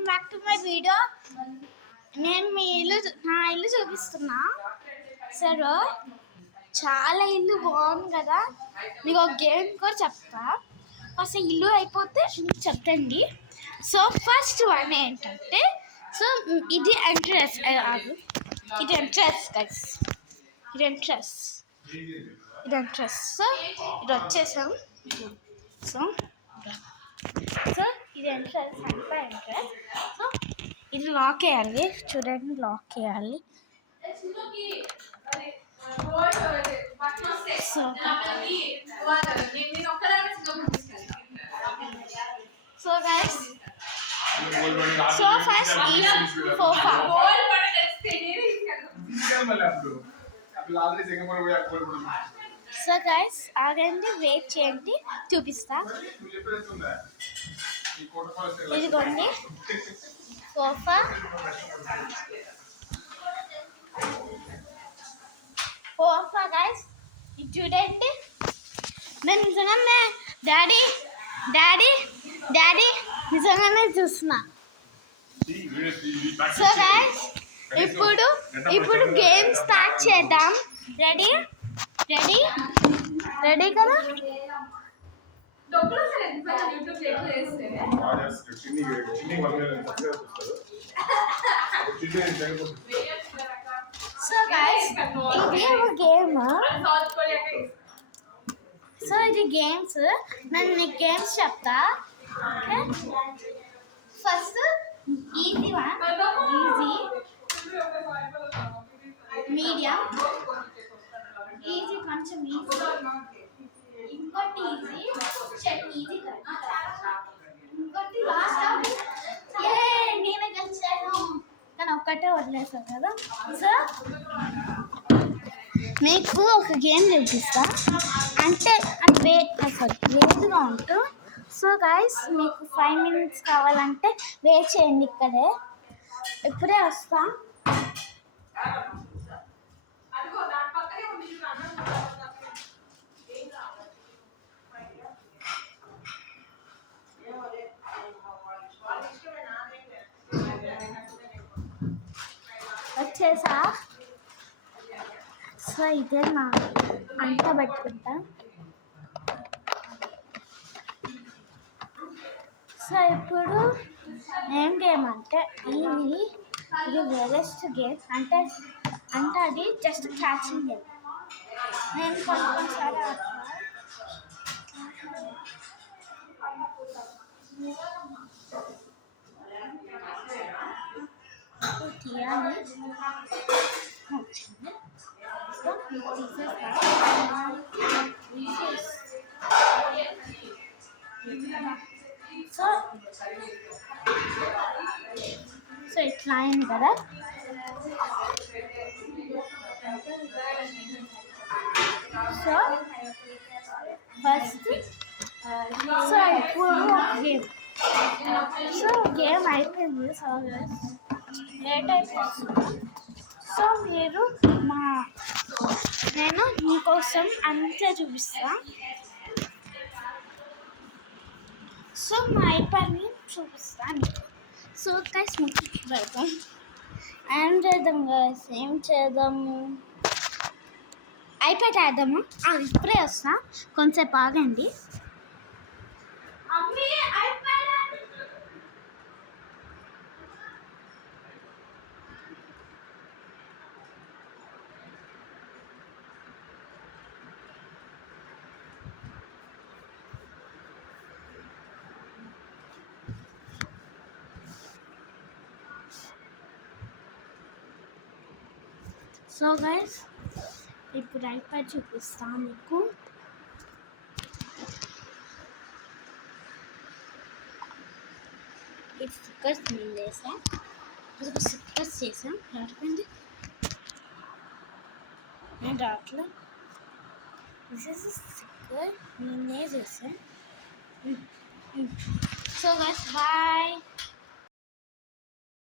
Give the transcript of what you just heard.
Welcome back to my video. నేను నా ఇల్లు చూపిస్తున్నా. సరే, చాలా ఇల్లు బాగుంది కదా. మీకు ఒక గేమ్ కూడా చెప్తా. ఫస్ట్ ఇల్లు అయిపోతే మీకు చెప్పండి. సో ఫస్ట్ వన్ ఏంటంటే, సో ఇది ఎంట్రన్స్. ఇది ఎంట్రన్స్ గైస్, ఇది ఎంట్రన్స్. సో ఇది వచ్చేసాం. సో ఇది ఎంట్రన్స్, అంతా ఎంట్రన్స్. సో ఇది లాక్ వేయాలి. చూడండి, లాక్ వేయాలి. సో గైస్, సో ఫస్ట్ ఈ సోఫా. సో గైస్ ఆగండి, వెయిట్ చేయండి, చూపిస్తా. ఇదిగోండి సోఫా. సోఫా గైస్, ఇది చూడండి. నేను నిజంగానే డాడీ డాడీ డాడీ నిజంగానే చూస్తున్నా. సో గైస్, ఇప్పుడు గేమ్ స్టార్ట్ చేద్దాం. రెడీ రెడీ రెడీ కదా. సో గైస్, ఇది ఒక గేమ్. సో ఇది గేమ్స్. నేను నీకు గేమ్స్ చెప్తా. First easy one, easy, medium, easy, కొంచెం ఈజీ, ఇంకోటి ఈజీ, ఈజీ కదా, ఇంకోటి లాస్ట్. నేనే గెలిచాను కానీ ఒక్కటే వదిలేసాను కదా. సో మీకు ఒక గేమ్ చూపిస్తా. అంటే లేదుగా ఉంటూ. సో గైస్, మీకు 5 minutes కావాలంటే వెయిట్ చేయండి ఇక్కడే. ఇప్పుడే వస్తా. వచ్చేసా. సో ఇదే నా అంట పెట్టుకుంటా. సో ఇప్పుడు ఏం గేమ్ అంటే, ఇది వేరెస్ట్ గేమ్. అంటే అది జస్ట్ క్యాచింగ్ గేమ్. నేను కొన్నిసార్లు తీయాలి. సో ఇట్లా అయింది కదా. సో ఫస్ట్ సో ఇప్పుడు గేమ్. సో గేమ్ అయిపోయింది. సో లేట్ అయిపోతుంది. సో నేను మీకోసం అంతే చూపిస్తా. సో మా ఐప్యాడ్ని చూపిస్తాను. So guys, welcome. ఏం చేద్దాం గైస్, ఏం చేద్దాము? ఐప్యాడ్ ఆడదాము. ఇప్పుడే వస్తా, కొంచెంసేపు ఆగండి. సో గైస్, ఇప్పుడు ఐప్యాడ్ చూపిస్తాను మీకు. ఈ స్టిక్కర్స్ నేను వేసాం. స్టిక్కర్స్ చేసాం. రాకపోయింది, నేను రావట్లే. దిస్ ఇస్ స్టిక్కర్ నేనే చేసాను. So guys, bye.